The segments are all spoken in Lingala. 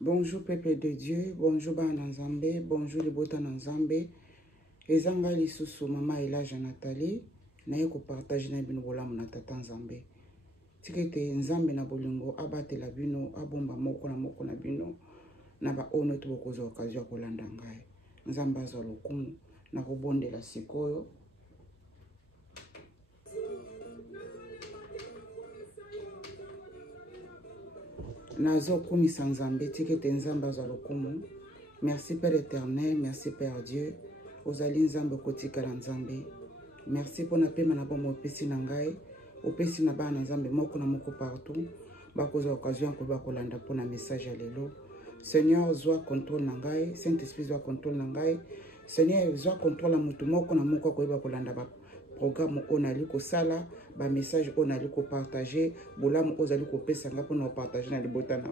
Bonjour peuple de Dieu, bonjour bana Nzambe, bonjour les bota Nzambe. Ezanga lisusu mama Elijah Nathalie, naye ko partager na bino bolamu na tata Nzambe. Tikete Nzambe na bolingo abatela bino, abomba moko na bino, na ba ono to bokoza occasion kolanda ngai. Nzambe azwa lokumu na kobondela sikoyo. Nazo kumisa Nzambe tikete Nzambe azwa lokumu. Merci Père éternel, merci Père Dieu. Ozali Nzambe kotikala Nzambe. Merci pour na pema na bomo opesi na ngai. Opesi na bana Nzambe moko na moko partout. Bakoza occasion ko bakolanda pour na message ya lelo. Seigneur, zwa contrôle na ngai. Saint-Esprit zwa contrôle na ngai. Seigneur, zwa contrôle na mutu moko na moko ko bakolanda ba programme onali ko sala, ba message onali ko partager, bolamu ozali ko pesa nga pona partager na libota na.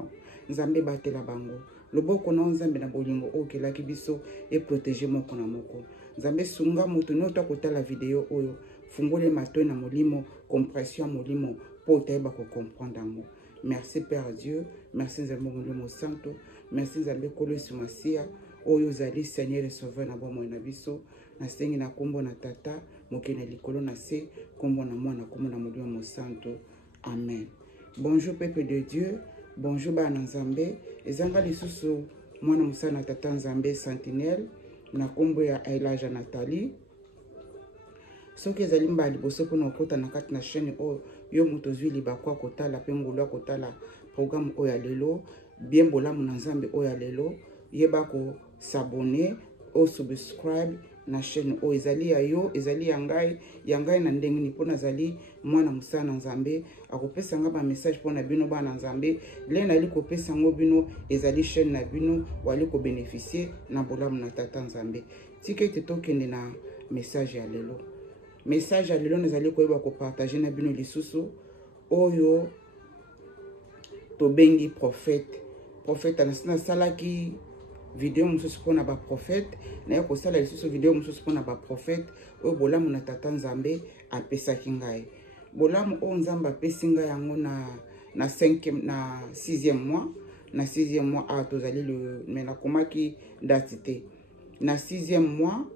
Nzambe batela bango. Loboko na Nzambe na bolingo okelaki biso et protéger moko na moko. Nzambe sunga mutu nota kotala video oyo, fungole matoi na molimo, compression molimo po tayeba ko comprendre mo. Merci Père Dieu, merci Nzambe molimo santo, merci Nzambe kolo sumasia oyo zali Seigneur et Sauveur na bomo na biso, na sengi na kombo na tata, mokena likolo na se, kombo na mwana kombo na molimo santo. Amen. Bonjour peuple de Dieu, bonjour bana Nzambe, ezanga lisusu mwana musana tata Nzambe Sentinelle na kombo ya Elijah Nathalie. Soki ezali mba liboso pona okota na kati na chaîne oyo yo muto zwi libakwa kotala pe ngolo kotala programme oyo ya lelo, bien bolamu na Nzambe oyo ya lelo, yeba ko s'abonner ou subscribe na chaîne oyo ezali ya yo, ezali ya ngai na ndenge ni pona zali mwana musana Nzambe akopesa nga ba message pona bino bana Nzambe le na liko pesa ngo bino ezali chaîne na bino wali ko bénéficier na bolamu na tata Nzambe. Tikete tokende na message ya lelo. Message ya lelo nezali koyeba ko partager na bino lisusu oyo to bengi prophète. Prophète anasina salaki video mususu pona ba prophète na yako sala lisusu video mususu pona ba prophète oyo bolamu na tata Nzambe apesaki ngai. Bolamu o Nzambe apesi ngai yango na 6e mois, na 6e mois a tozali le mena komaki datité. Na 6e mois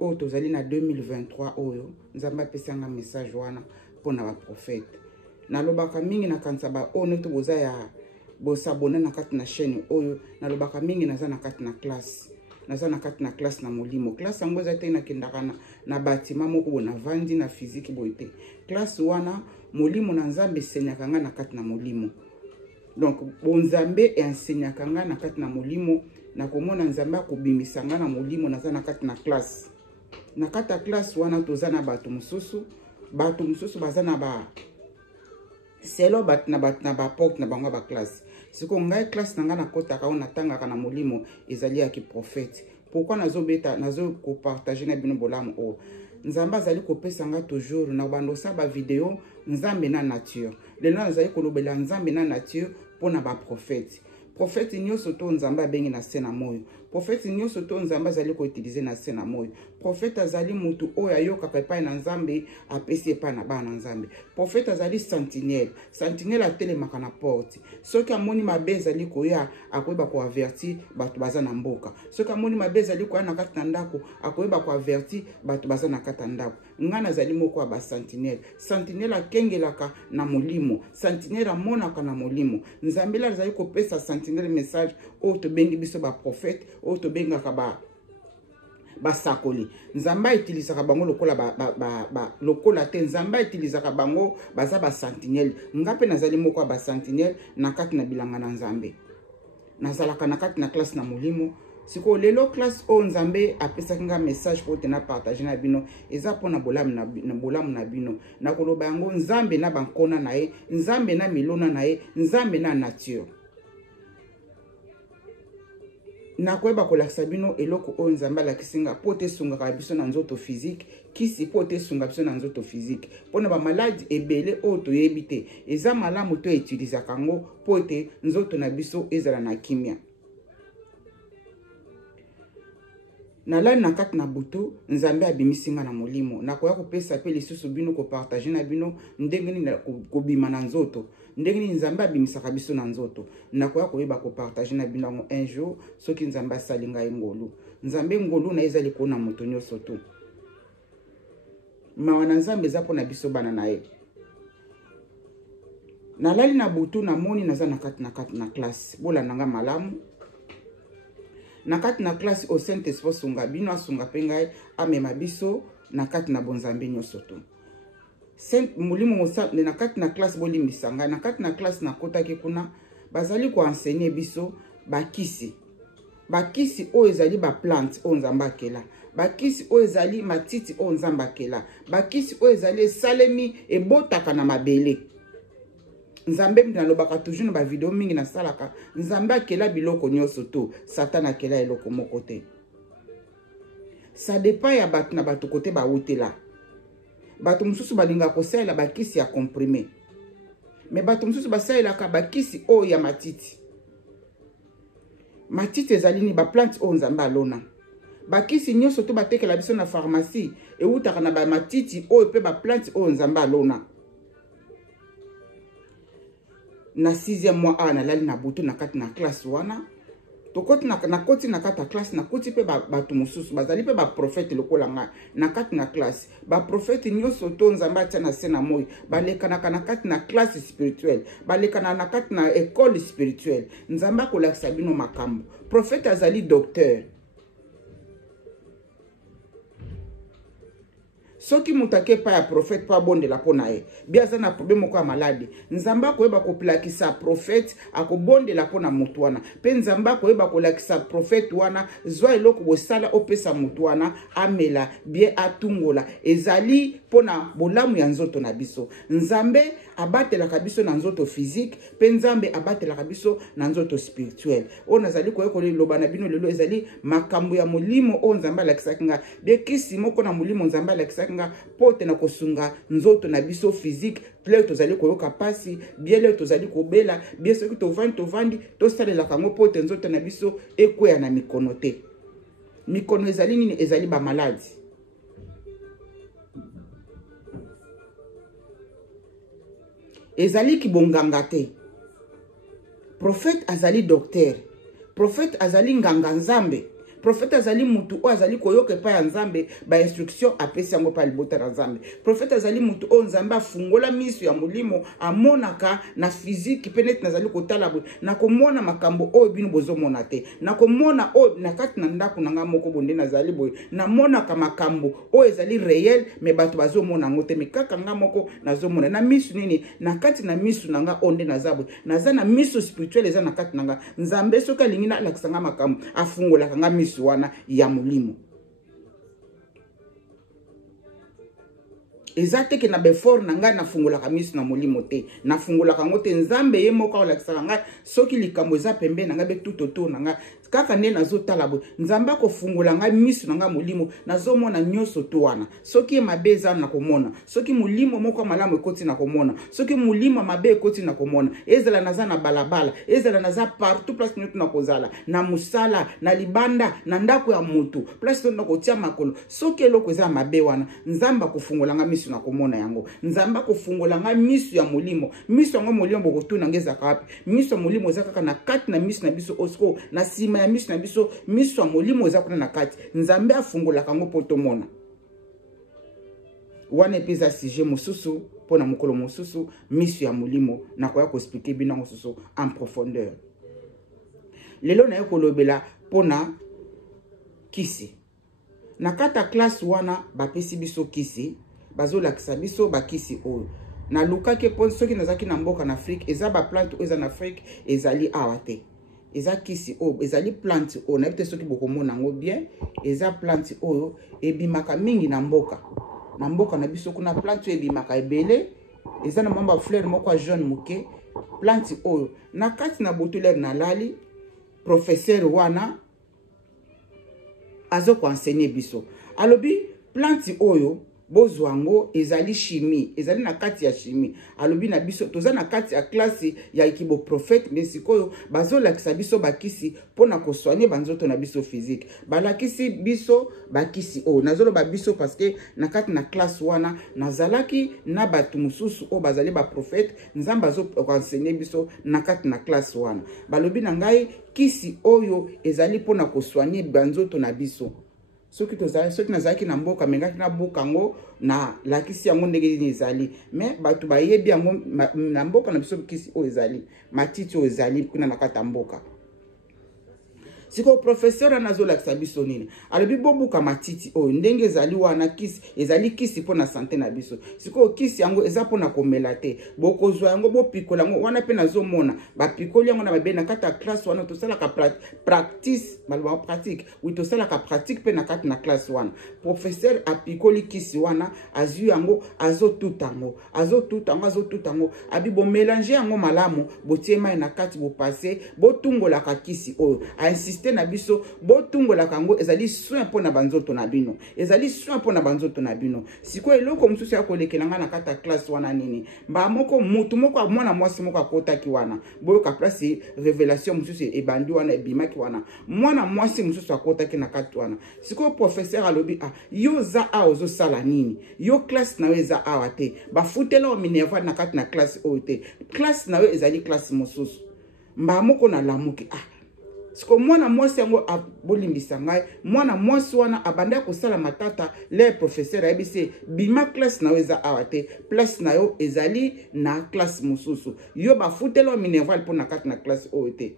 o tozali na 2023 oyo Nzambe apesi nga message wana pona ba prophète. Na lobaka mingi na kanisa ba ono to boza ya bosabona na kati na chaîne oyo na lobaka mingi naza na kati na classe. Naza na kati na classe na molimo. Classe yango eza te na kendaka na batima moko bona vandi na physique boite. Classe wana molimo na Nzambe senyaka nga na kati na molimo. Donc Nzambe ensenyaka nga na kati na molimo na komona Nzambe akobimisa nga na molimo naza na kati na classe. Na kati ya classe wana toza na bato mususu baza na ba selo bat na ba porte na bango ba classe. Siko ngai classe na nga na kota ka ona tangaka na molimo ezali ya ki prophète. Pourquoi nazo ko partager na bino bolamu o Nzambe azali ko pesa nga toujours na bando sa ba video Nzambe na nature. Lelo nazali ko lobela Nzambe na nature pona ba prophète. Prophète nyoso to Nzambe abengi na sena moyo. Prophète nyoso to Nzambe azali ko utiliser na sena moyo. Prophète azali mutu oyo ayoka pa na Nzambe apesi pa na bana Nzambe. Prophète azali sentinelle. Sentinelle atelemaka na porte. Soki amoni mabe azali koya akoyeba ko avertir bato baza na mboka. Soki amoni mabe azali koya na kati na ndako akoyeba ko avertir bato baza na kati na ndako. Ngana azali moko ya ba sentinelle. Sentinelle akengelaka na molimo. Sentinelle amonaka na molimo. Nzambe la azali ko pesa sentinelle message o to bengi biso ba prophète o to bengaka ba sakoli. Nzamba utilisaka bango lokola te Nzamba utilisaka bango baza ba sentinelle. Ngape nazali moko ba sentinelle na kati na bilanga na Nzambe. Nazalaka na kati na classe na molimo. Siko lelo classe o Nzambe apesa nga message pour te na partager na bino eza pona bolamu na bino. Na koloba yango Nzambe na bankona na ye, Nzambe na milona na ye, Nzambe na nature. Na koyeba kolakisa bino eloko oyo Nzambe alakisinga po te sungaka biso na nzoto physique, kisi po te sunga biso na nzoto physique. Pona ba maladi ebele oyo toyebi te, eza malamu to utilisaka yango po te nzoto na biso ezala na kimia. Na lani na kati na butu Nzambe abimisi nga na molimo. Na koya kopesa pe lisusu bino ko partager na bino ndenge nini kobima na nzoto. ndenge nzambe abimisaka biso na nzoto nakoya koyeba ko partager na binango un jour soki nzambe asali ngai ngolu nzambe ngolu na ezali kona moto nyonso tu mawa na nzambe eza mpona biso bana na ye nalali na butu namoni naza na kati na classe bolanda nga malamu na kati na classe au Saint Esprit sunga bino asunga pe ngai amema biso na kati na bonzambe nyonso tu Saint mulimo mosa na kati na classe bolimbisa ngai na kati na classe nakotaki kuna bazali ko enseigner biso bakisi oyo ezali ba plante oyo nzambe akela bakisi oyo ezali matiti oyo nzambe akela bakisi oyo ezali esalemi ebotaka na mabele nzambe nalobaka toujours na ba video mingi na salaka nzambe akela biloko nyonso to Satan akela eloko moko te ça dépend ya bato na bato kote ba wutela bato mususu balinga kosalela bakisi ya comprimé mais bato mususu basalelaka bakisi oyo ya matiti ezali ni ba plante oyo nzambe alona bakisi nyonso to batekela biso na pharmacie eutaka na ba matiti oyo pe ba plante oyo nzambe alona na 6e mois a nalali na butu na kati na classe wana tokoti na koti na kati na classe na koti pe bato mususu bazali pe ba prophète lokola nga na kati na classe ba prophète nyonso to nzambe atia na se na moi balekana na kati na classe spirituelle balekana na kati na école spirituelle nzambe akolakisa bino makambo prophète azali docteur soki mutake pa ya prophète pa bonde la pona e biaza na problème ko ya maladi nzamba koyeba ko plakisa prophète akobonde la pona mutu wana pe nzamba koyeba ko lakisa prophète wana zwa eloko bosala opesa mutu wana amela bien atungola ezali pona bolamu ya nzoto na biso nzambe abatela kabiso na nzoto physique pe nzambe abatela kabiso na nzoto spirituel o nazali koyeko loba na bino lelo ezali makambo ya molimo o nzambe alakisaki nga bekisi moko na molimo nzambe alakisaki nga pote na kosunga nzoto na biso physique ple tozali koyoka pasi biele tozali kobela bien soki tovandi tosalela kango pote nzoto na biso ekweya na mikono te mikono ezali nini ezali ba maladi ezali kibonganga te prophète azali docteur prophète azali nganga nzambe prophète azali mutu o azali koyoka pa ya nzambe ba instruction apesi yango pa libota na nzambe prophète azali mutu o nzambe afungola miso ya molimo amonaka na physique penet nazali kotala bo na komona makambo o bino bozomona te na komona o na kati na ndako nanga moko bonde nazali boy na monaka makambo o ezali réel mais bato bazomona ngote mais kaka nga moko nazomona na miso nini na kati na miso nanga onde nazabo naza na miso spirituel eza na kati nanga nzambe soka lingina lakisanga makambo afungola kanga miso wana ya mulimo ezate ke na befor na nga na fungola kamisu na mulimo te na fungola kango te nzambe ye moko olakisa nga soki likambo za pembe na nga be tout autour na nga kaka ne nazotala bo nzambe ko fungola nga misu na nga mulimo nazomona nyoso to wana soki mabeza na komona soki mulimo moko malamu ekoti na komona soki mulimo mabe ekoti na komona ezala naza na balabala ezala naza partout place nyoto na kozala na musala na libanda na ndako ya mutu place to na kotia makolo soki eloko eza mabe wana nzamba kofungola nga misu na komona yango nzamba kofungola nga misu ya mulimo misu yango mulimo bokotuna ngeza kapi misu ya mulimo zakaka na kati na misu na biso osko na sima ya misu na biso misu ya molimo eza kuna na kati nzambe afungola kango poto mona wana epeza sujet mosusu pona mokolo mosusu misu ya molimo na koya ko expliquer bina mosusu en profondeur lelo na yekolobela pona kisi na kata classe wana bapesi biso kisi bazolakisa biso bakisi oyo na lukaki pon soki nazaki na mboka na Afrique eza ba plante eza na Afrique ezali awa te eza kisi oyo ezali plante oyo na bite soki bokomona ngo bien eza plante oyo ebimaka mingi na mboka na biso kuna plante ebimaka ebele eza na mamba fleur moko jaune muke plante oyo na kati na botulere na lali professeur wana azo ko enseigner biso alobi plante oyo bozwango ezali chimie, ezali na kati ya chimie. Alobi na biso toza na kati ya classe ya ekibo prophète, mais sikoyo bazolakisa biso bakisi pona ko soigner banzoto na biso physique. Balakisi biso bakisi o nazoloba biso parce que na kati na classe wana nazalaki na batu mususu o bazali ba prophète, nzamba zo enseigner biso na kati na classe wana. Balobi na ngai kisi oyo ezali pona ko soigner banzoto na biso. Soki nazalaki na mboka mengaki na bukango na lakisi yango ndenge nini ezali, mais batu bayebi yango na mboka na biso kisi o ezali matiti o ezali kuna na kata mboka. Siko professeur anazolakisa biso nini alobi bobuka matiti o ndenge ezali wana kisi ezali kisi pona santé na biso. Siko kisi yango eza pona komela te, bokozwa yango bopikola yango wana pe nazomona bapikoli yango na babe na kata classe wana tosalaka practice malba pratique oui tosalaka pratique pe na kata na classe wana. Professeur apikoli kisi wana azu yango azotutango abi bo mélanger yango malamu botie mai na kati bo passer botungola ka kisi oyo a insiste na biso botungola kango ezali soin pona banzoto na bino, ezali soin pona banzoto na bino. Siko eloko mususu ya kolekelanga na kata classe wana nini mba moko mutu moko mwana mwasi moko akotaki wana boyo ka place révélation mususu ebandi wana ebimaki wana mwana mwasi mususu akotaki na kati wana. Siko professeur alobi yo za a ozo sala nini yo classe na weza awa te bafutela o minerva na kati na classe oyo te, classe na we ezali classe mususu mba moko na lamuki siko mwana mwasi yango abolimbisa ngai mwana mwasi wana abanda kosala matata le professeur ayebise bima classe na weza awa te, place na yo ezali na classe mususu yo bafutela minerval pona kati na classe oyo te.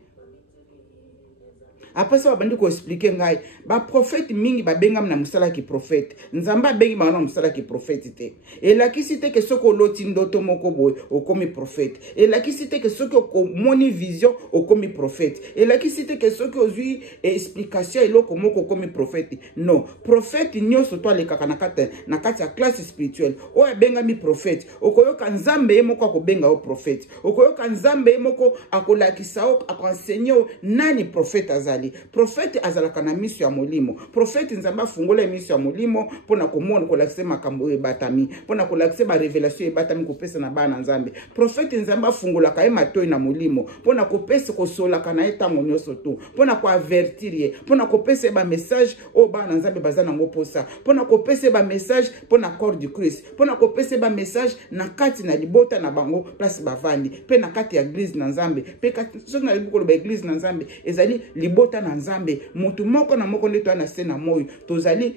Après ça, on va expliquer ngai ba prophète mingi ba bengam na musala ki prophète nzamba bengi ba na musala ki prophète te et la ki cité que soko loti ndoto moko boy o komi prophète et la ki cité que soko ko moni vision o komi prophète et la ki cité que soko ozui explication eloko moko komi prophète. Non, prophète nyoso to le kaka na kati ya classe spirituelle o bengami prophète okoyoka nzambe moko ko benga o prophète okoyoka nzambe moko akolakisa o akonseigner nani prophète azali. Prophète azalaka na miso ya molimo, prophète nzamba fungola miso ya molimo pona komona kolakise makambo ebatami pona kolakise ba révélation ebatami kopesa na bana nzambe. Prophète nzamba fungola ka matoi na molimo pona kopesa kosolaka na etango nyoso to pona ko avertir ye pona kopesa ba message o bana nzambe bazana ngo posa pona kopesa ba message pona corps du Christ pona kopesa ba message na kati na libota na bango place bavandi pe na kati ya église na nzambe pe kati so na liboko ba église na nzambe ezali libota na nzambe mutu moko na moko ndeto ana sena moyo tozali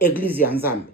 église ya nzambe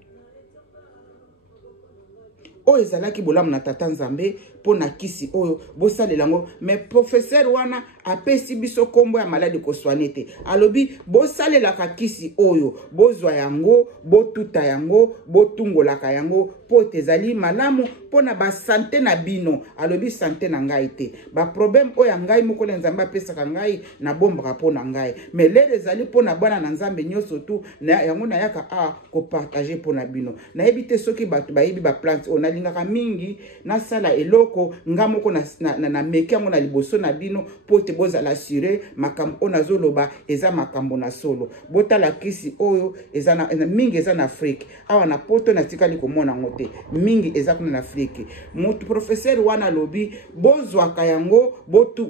o ezalaki bolamu na tata nzambe pona kisi oyo bosalela ngo. Mais professeur wana apesi biso kombo ya maladi ko soignete alobi bosalela ka kisi oyo bozwa yango botuta yango botungola ka yango po tezali malamu pona ba santé na bino. Alobi santé na ngai te ba problème oyo ngai moko le nzamba pesa ka ngai na bomba pona ngai mais les ezali pona bana na nzambe nyoso tu na yango na yaka ko partager pona bino na ebite soki batu ba yebi ba plante ona lingaka mingi na sala eloko ngamoko na meki yango na liboso na bino po te bozala assuré makambo ona zoloba eza makambo na solo. Botala kisi oyo eza na mingi eza na Afrique awa na poto na tikali komona ngote mingi eza kuna na Afrique. Mutu professeur wana lobi bozwaka yango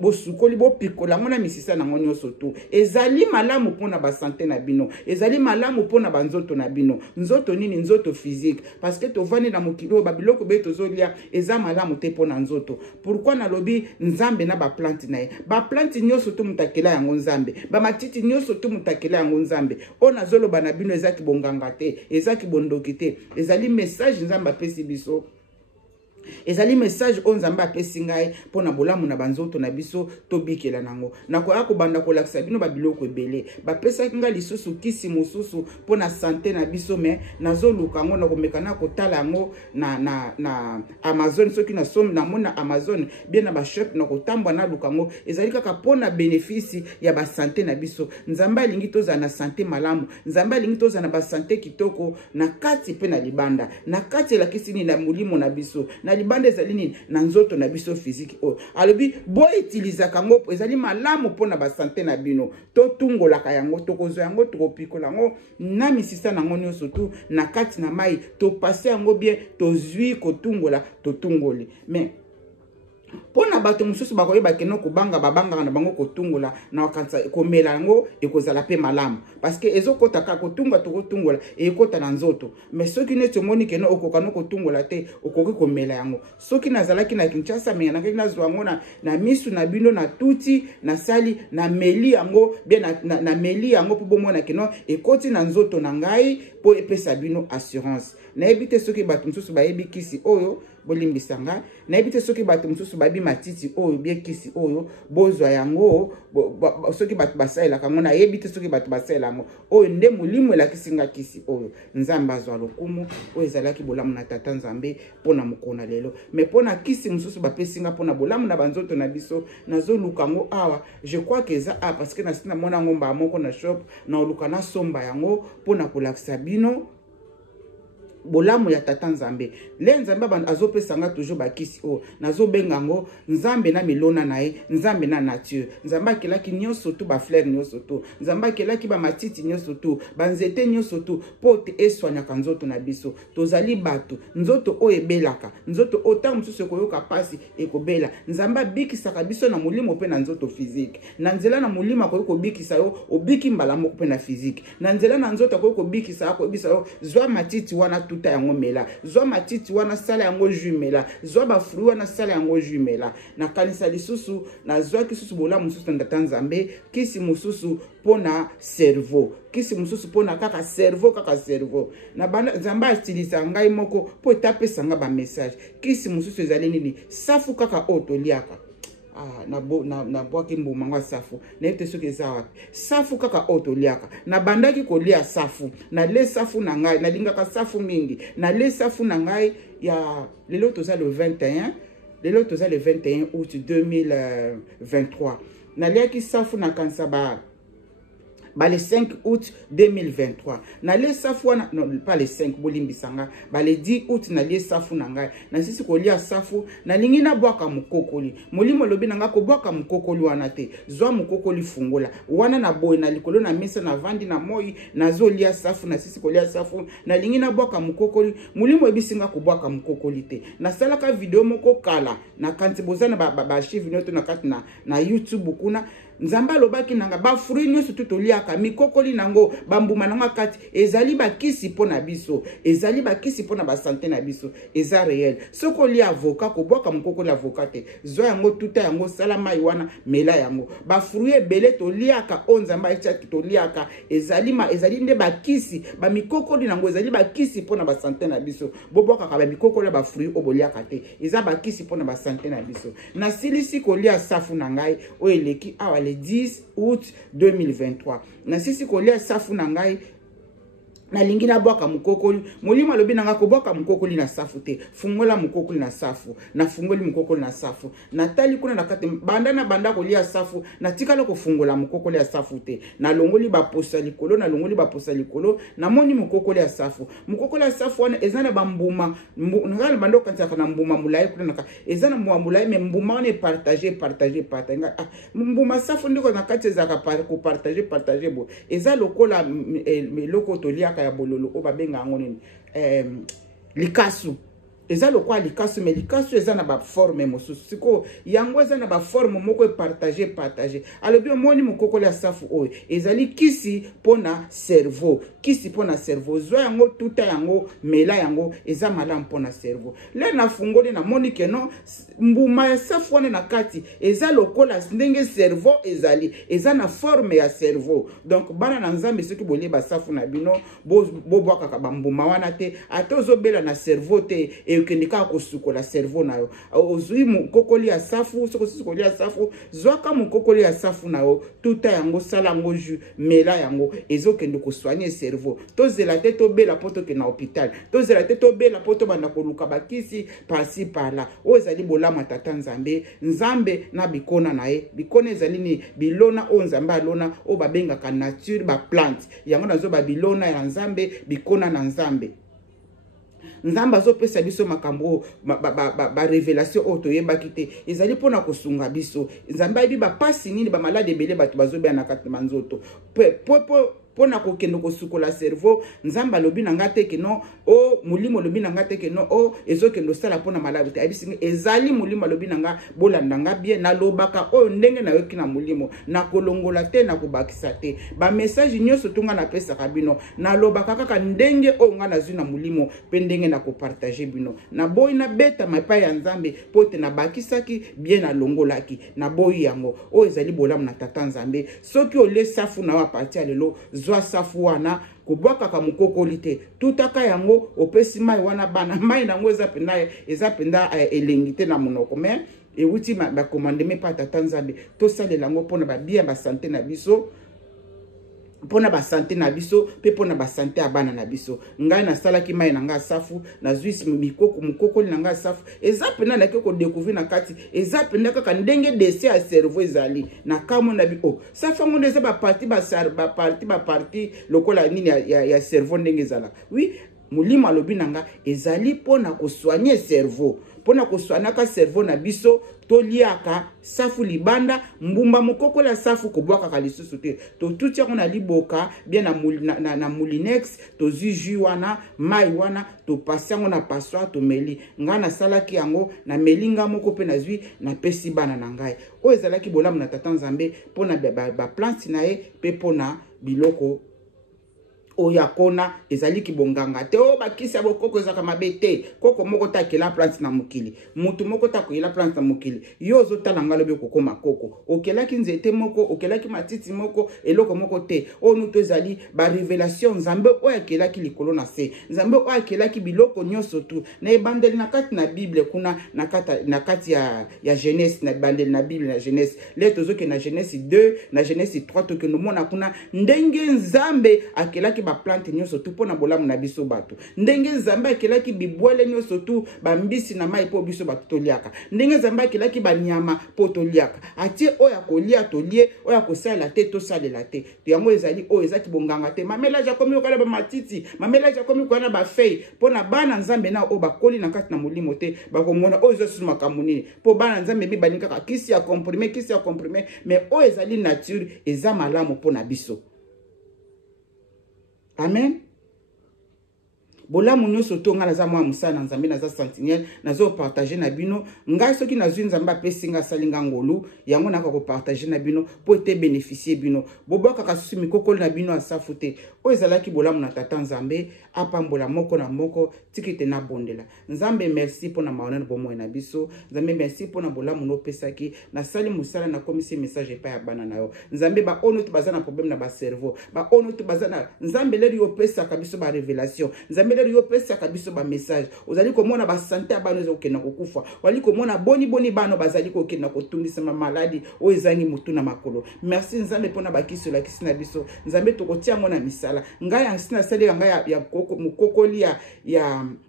bosukoli bopikola ngona misisa na ngonyo soto ezali malamu pona ba santé na bino ezali malamu pona banzoto na bino. Nzoto nini? Nzoto physique parce que tovani na mokilo babiloko beto zolia eza malamu te pona nzoto. Pourquoi na lobi nzambe na ba plante na ye ba plante nyoso to mutakela yango nzambe ba matiti nyoso to mutakela yango nzambe ona zoloba na bino ezaki bonganga te ezaki bondoki te ezali message nzambe apesi biso ezali message on nzamba apesi ngai pona bolamu na banzoto na biso tobikela nango nakoya kobanda kolakisa bino babiloko ebele bapesaki ngai lisusu kisi mosusu pona santé na biso mais nazoluka yango nakomeka na kotala yango na Amazon soki na somme na mona Amazon bien na ba shop na kotambwa na luka yango ezali kaka pona bénéfice ya ba santé na biso. Nzamba lingi toza na santé malamu nzamba lingi toza na ba santé kitoko na kati pe na libanda na kati la kisi ni na mulimo na biso na na libanda ezali nini na nzoto na biso physique oyo alobi bo utilizaka yango ezali malamu mpona basante na bino totungolaka yango tokozwa yango tokopikola yango na misisa nango nyonso tu na kati na mai topase yango bien tozwi kotungola totungoli mais pona bato mususu bakoyeba keno kubanga babanga na bango kotungola na wakanza komela yango ekozala pe malamu parce que ezokota ka kotunga tokotungola ekota na nzoto mais soki neti omoni keno okokano kotungola te okoki komela yango soki nazalaki na Kinshasa me yanaki nazwa yango na misu na bino na tuti na sali na meli yango bien na meli yango po bomona keno ekoti na nzoto na ngai po epesa bino assurance na ebite soki bato mususu bayebi kisi oyo bolimbisanga na ebite soki bato mususu babi matiti oyo bie kisi oyo bozwa yango soki bato basaela kango na ebite soki bato basaela yango oyo nde molimo elakisinga kisi oyo nzambe azwa lokumu oyo ezalaki bolamu na tata nzambe pona mokona lelo mais pona kisi mususu bapesinga pona bolamu na banzoto na biso nazoluka ngo awa je crois que eza parce que nasina mona ngo mba moko na shop na oluka na somba yango pona kolakisa bino bolamu ya tata nzambe le nzambe azopesa nga toujours bakisi o nazobenga ngo nzambe na milona nae nzambe na nature nzambe akelaki nyonso tu ba fleur nyonso tu nzambe akelaki ba matiti nyonso tu ba nzete nyonso tu pote eswanyaka nzoto na biso tozali bato nzoto o ebelaka nzoto ota mususu koyoka pasi ekobela nzambe abikisaka biso na molimo pe na nzoto physique na nzela na molimo koyoko bikisa yo obiki mbala moko pe na physique na nzela na nzoto koyoko bikisa ko bisa yo zwa matiti wana tuta yango mela zwa matiti wana sala yango jus mela zwa ba fruit wana sala yango jus mela na kanisa lisusu na zwa kisusu bola mususu ndata nzambe kisi mususu pona cerveau kisi mususu pona kaka cerveau na bana nzambe astilisa ngai moko po tapesa nga ba message kisi mususu ezali nini safu kaka otoliaka na boaki mbuma ngwa safu na ete soki eza wapi safu kaka otoliaka na bandaki kolia safu na le safu na ngai na lingaka safu mingi na le safu na ngai ya lelo toza le 21 août 2023 na liaki safu na kanisa le 5 août 2023 na le safu wana non pas le 5 bolimbisanga le 10 août na le safu na ngai na sisi kolia safu na lingi na bwaka mukokoli molimo lobi nanga ko bwaka mukokoli wana te zwa mukokoli fungola wana na boy na likolo na mesa na vandi na moi na zolia safu na sisi kolia safu na lingi na bwaka mukokoli molimo ebisinga ko bwaka mukokoli te na salaka video moko kala na kanti bozana ba chief noto na kati na YouTube kuna nzamba lobaki nanga ba fruit nyonso tutoliaka mikokoli nango bambuma nanga kati ezali bakisi pona biso ezali bakisi pona ba santé na biso eza réel soko li avocat ko boka mukokoli avocat te zo yango tuta yango salama iwana mela yango ba fruit ebele toliaka o nzamba echa toliaka ezali nde bakisi ba mikokoli nango ezali bakisi pona ba santé na biso boboka ka ba mikokoli ba fruit oboliaka te eza bakisi pona ba santé na biso na silisi kolia safu na ngai o eleki awa le 10 août 2023 na sisi kolia safu na ngai na lingi na bwaka mukokoli molimo lobi nanga ko bwaka mukokoli na safu te fungola mukokoli na safu na fungoli mukokoli na safu na tali kuna na kate banda kolia safu na tikala ko fungola mukokoli ya safu te na longoli ba posa likolo na moni mukokoli ya safu wana ezana bambuma ngala bando kantsaka na mbuma mulai kuna naka ezana mbuma mulai me mbuma ne partager mbuma safu ndiko na kate zaka ko partager bo eza lokola loko toliaka ya bololo o babenga ngo nini likasu eza lokwa likasu mais likasu eza na ba forme mosusu siko yango eza na ba forme moko partager alobi omoni mukokoli ya safu oyo ezali kisi pona cerveau zwa yango tuta yango mela yango eza malamu pona cerveau le na fungoli na moni keno mbuma ya safu wana na kati eza lokola ndenge cerveau eza na forme ya cerveau donc bana na nzambe soki bolie ba safu na bino bobwaka ka bambuma wana te atozobela na cerveau te ekendika kosukola cerveau na yo ozui mukokoli ya safu soko sikolia ya safu zwaka mukokoli ya safu na yo tuta yango sala yango jus mela yango ezokende koswanye cerveau tozela te tobela poto ke na hôpital tozela te tobela poto banda koluka bakisi pasi pala o ezali bolama tata nzambe na bikona na ye bikona ezali ni bilona o nzambe alona o babengaka nature ba plante yango nazo ba bilona ya nzambe bikona na nzambe nzamba zo pesa biso makambo ba révélation o toyebaki te ezali pona kosunga biso nzamba yebi ba pasi nini ba malade ebele bato bazobia na kati manzoto pona kokendo kosukola cerveau nzamba lobi na ngate ke no o mulimo lobi na ngate ke no o ezokendo sala pona malabu te abisi ezali mulimo lobi na nga bolanda nga bien na lobaka o ndenge na yoki na mulimo na kolongola te na kobakisa te ba message nyonso tunga na pesa kabino na lobaka kaka ndenge o nga na zwi na mulimo pe ndenge na ko partager bino na boyi na beta mapa ya nzambe pote na bakisaki bien na longolaki na boyi yango o ezali bolamu na tata nzambe soki ole safu na wa partir lelo zwa safu wana kubwaka ka mukokoli te tutaka yango opesi mai wana bana mai nango eza penda elengi te na monoko mais ewuti ba commandement pa tata nzambe to salela ngo pona ba bien ba santé na biso pona ba santé na biso pe pona ba santé ya bana na biso ngai na salaki mai na nga safu na zwisi mukokoli na nga safu eza pena na ko découvrir na kati eza pena kaka ndenge dese ya cerveau ezali na kamo na bi safa ngo ndeza ba parti lokola nini ya cerveau ndenge ezala oui mulimo alobi nanga ezali pona ko soigner cerveau pona ko soigner ka cerveau na biso toliaka safu libanda mbumba mukokola safu kobwaka ka lisusu te to tutia kona liboka bien na mulinex to zuju wana mai wana to pasiango na passoir to meli ngana salaki yango na melinga moko pe na zwi na pesi bana na ngai o ezalaki bolamu na tata nzambe pona ba plante na ye pe pona biloko oya kona ezali kibonganga te o bakisi ya bokoko ezaka mabe te koko moko takela plante na mokili mutu moko takoyela plante na mokili yo ozotala nga lobi kokoma koko okelaki nzete moko okelaki matiti moko eloko moko te o nuto ezali ba révélation nzambe oyo akelaki likolo na se nzambe oyo akelaki biloko nyonso tu na ebandeli na kati na bible kuna na kati ya Genèse na ebandeli na bible na Genèse le tozoke na Genèse 2 na Genèse 3 tokendo mona kuna ndenge nzambe akelaki ba plante nyonso tu pona bolamu na biso bato ndenge nzambe akelaki bibwele nyonso tu ba mbisi na mai po biso bato toliaka ndenge nzambe akelaki ba nyama po toliaka atie oya kolia tolie oya kosala te to salela te yango ezali o ezaki bonganga te mamela ja komi okala ba matiti mamela ja komi kwana ba fei pona bana nzambe na o bakoli na kati na molimo te bakomona o ezosu makambo nini po bana nzambe mi baninga kisi ya comprimé mais o ezali nature eza malamu pona biso. Amen. Bolamu nyonso to nga naza mwa musana nzambe naza sentinelle nazo partager na bino ngai soki nazwi nzambe apesinga salinga ngolu yango naka ko partager na bino po ete bénéficier bino boboka ka susu mikokoli na bino asafu te o ezalaki bolamu na tata nzambe apambola moko na moko tikite na bondela nzambe merci pona maonana bomo na biso nzambe merci pona bolamu no pesaki na sali musala na komisi message pa ya bana na yo nzambe ba ono tu bazana problème na ba cerveau ba ono tu bazana nzambe leri yo pesa ka biso ba révélation nzambe yo pesa kabiso ba message ozali komona ba santé abano ezokena kokufa wali komona boni bano bazali kokena kotungisa ma maladi o ezangi mutu na makolo merci nzambe pona bakiso la kisina biso nzambe tokotia ngona misala ngai ansina sale ngai ya mukokoli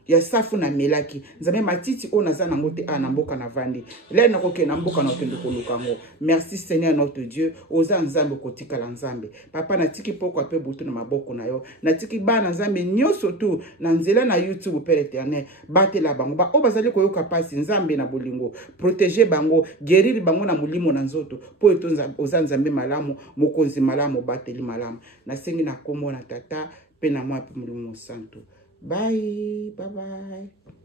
ya safu na melaki nzambe matiti o nazana ngote ana mboka na vandi le na kokena mboka na okendo kolukango merci Seigneur notre Dieu oza nzambe kotikala nzambe papa na tiki poko ape butu na maboko na yo na tiki bana nzambe nyoso tu na nzela na YouTube Père éternel batela bango ba o bazali koyoka pasi nzambe na bolingo protéger bango guérir bango na mulimo na nzoto po etonza oza nzambe malamu mokonzi malamu bateli malamu na sengi na kombo na tata pe na mwa pe mulimo santo bye bye.